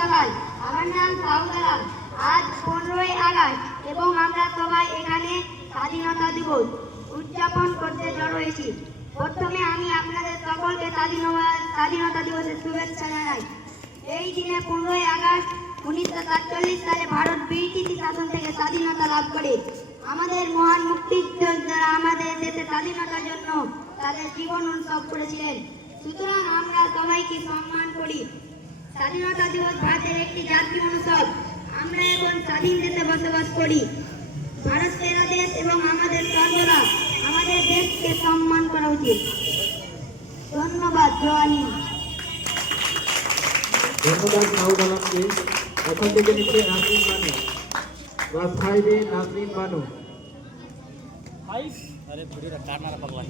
সকাল। আমার নাম সাউদারাম। আজ 15ই আগস্ট এবং আমরা সবাই এখানে স্বাধীনতা দিবস উদযাপন করতে জড়ো হয়েছি। প্রথমে আমি আপনাদের সকলকে স্বাধীনতা দিবসের শুভেচ্ছা জানাই। এই দিনে 15ই আগস্ট 1947 সালে ভারত ব্রিটিশ শাসন থেকে স্বাধীনতা লাভ করে। আমাদের মহান মুক্তিযোদ্ধারা আমাদের দেশের স্বাধীনতার জন্য তাদের জীবন উৎসর্গ করেছিলেন। সুতরাং আমরা সবাইকে সম্মান করি। স্বাধীনতা দিবস ভারতের একটি জাতীয় উৎসব। আমরা এখন স্বাধীন দেশে বসবাস করি। ভারত সেরা দেশ এবং আমাদের সর্বদা আমাদের দেশকে সম্মান করা উচিত। ধন্যবাদ। জওয়ানি। ধন্যবাদ সাউদালামকে। এখন থেকে নিচ্ছে নাজরিন বানু, ক্লাস 5 এ নাজরিন বানু। আরে ভিডিওটা কার মারা পাগলা